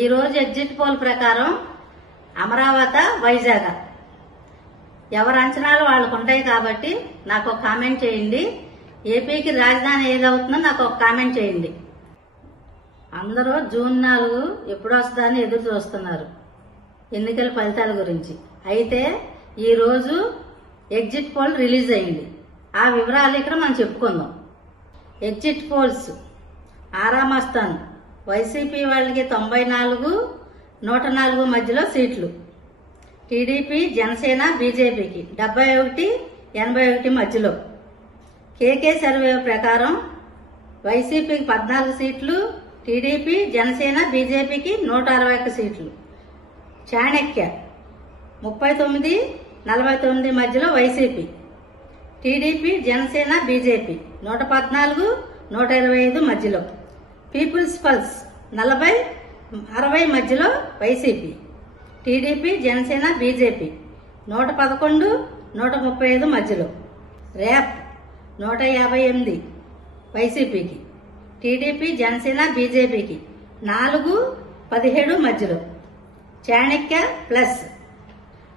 ఈ రోజు exit poll ప్రకారం అమరావతి వైజాగ్ ఎవరి అంచనాలు వాళ్ళకు ఉంటాయి కాబట్టి నాకు ఒక కామెంట్ చేయండి. ఏపీకి రాజధాని ఏదవుతుందో నాకు ఒక కామెంట్ చేయండి. అందరూ జూన్ 4 ఎప్పుడు వస్తుందని ఎదురు చూస్తున్నారు ఎన్నికల ఫలితాల గురించి. అయితే ఈ రోజు ఎగ్జిట్ పోల్ రిలీజ్ అయింది. ఆ వివరాలు ఇక్కడ మనం చెప్పుకుందాం. ఎగ్జిట్ పోల్స్ ఆరామస్థాన్ వైసీపీ వాళ్ళకి 94, 104 మధ్యలో సీట్లు. టీడీపీ, జనసేన, బీజేపీకి 71, 81 మధ్యలో. కేకే సర్వే ప్రకారం వైసీపీకి 14 సీట్లు, టీడీపీ, జనసేన, బీజేపీకి 161 సీట్లు. చాణక్య 39, 49 మధ్యలో వైసీపీ. టీడీపీ, జనసేన, బీజేపీ 114, 125 మధ్యలో. పీపుల్స్ పల్స్ 40, 60 మధ్యలో వైసీపీ. టీడీపీ, జనసేన, బీజేపీ 111, 135 మధ్యలో. ర్యాప్ 158 వైసీపీకి. టీడీపీ, జనసేన, బీజేపీకి 4, 17 మధ్యలో. చాణక్య ప్లస్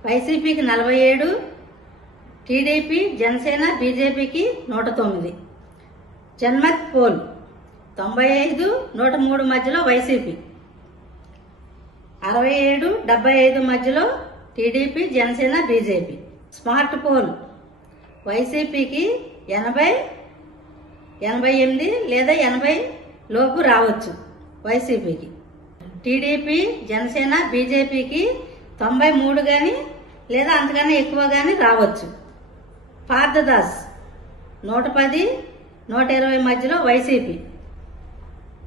వైసీపీకి 47, టీడీపీ, జనసేన, బీజేపీకి 109. జన్మత్ పోల్ 95, 103 మధ్యలో వైసీపీ. 67, 75 మధ్యలో TDP, Janasena, BJP. Smart pole వైసీపీకి 80, 88 లేదా 80 లోపు రావచ్చు వైసీపీకి. టీడీపీ, జనసేన, బీజేపీకి 93 గాని లేదా అంతకన్నా ఎక్కువ గాని రావచ్చు. పార్థదాస్ 110, 120 మధ్యలో వైసీపీ.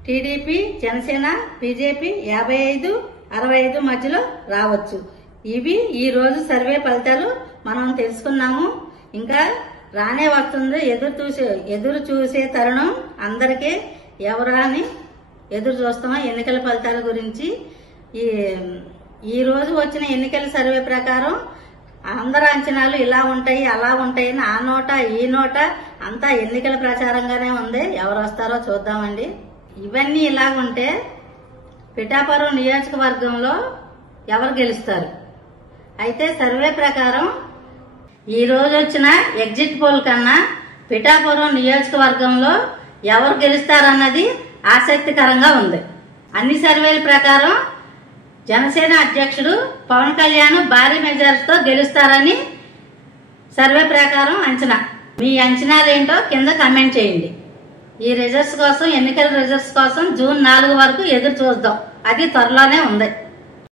టీడీపీ, జనసేన, బీజేపీ 55, 65 మధ్యలో రావచ్చు. ఇవి ఈ రోజు సర్వే ఫలితాలు మనం తెలుసుకున్నాము. ఇంకా రానే వస్తుంది. ఎదురు చూసే తరుణం అందరికీ. ఎవరాని ఎదురు చూస్తామో ఎన్నికల ఫలితాల గురించి. ఈ రోజు వచ్చిన ఎన్నికల సర్వే ప్రకారం అందరి అంచనాలు ఇలా ఉంటాయి అలా ఉంటాయని ఆ నోట ఈ నోట అంతా ఎన్నికల ప్రచారంగానే ఉంది. ఎవరు వస్తారో చూద్దామండి. ఇవన్నీ ఇలాగుంటే పిఠాపురం నియోజకవర్గంలో ఎవరు గెలుస్తారు? అయితే సర్వే ప్రకారం ఈ రోజు వచ్చిన ఎగ్జిట్ పోల్ కన్నా పిఠాపురం నియోజకవర్గంలో ఎవరు గెలుస్తారన్నది ఆసక్తికరంగా ఉంది. అన్ని సర్వేల ప్రకారం జనసేన అధ్యక్షుడు పవన్ కళ్యాణ్ భారీ మెజారిటీతో గెలుస్తారని సర్వే ప్రకారం అంచనా. మీ అంచనాలేంటో కింద కామెంట్ చేయండి. ఈ రిజల్ట్స్ కోసం, ఎన్నికల రిజల్ట్స్ కోసం జూన్ 4 వరకు ఎదురు చూద్దాం. అది త్వరలోనే ఉంది.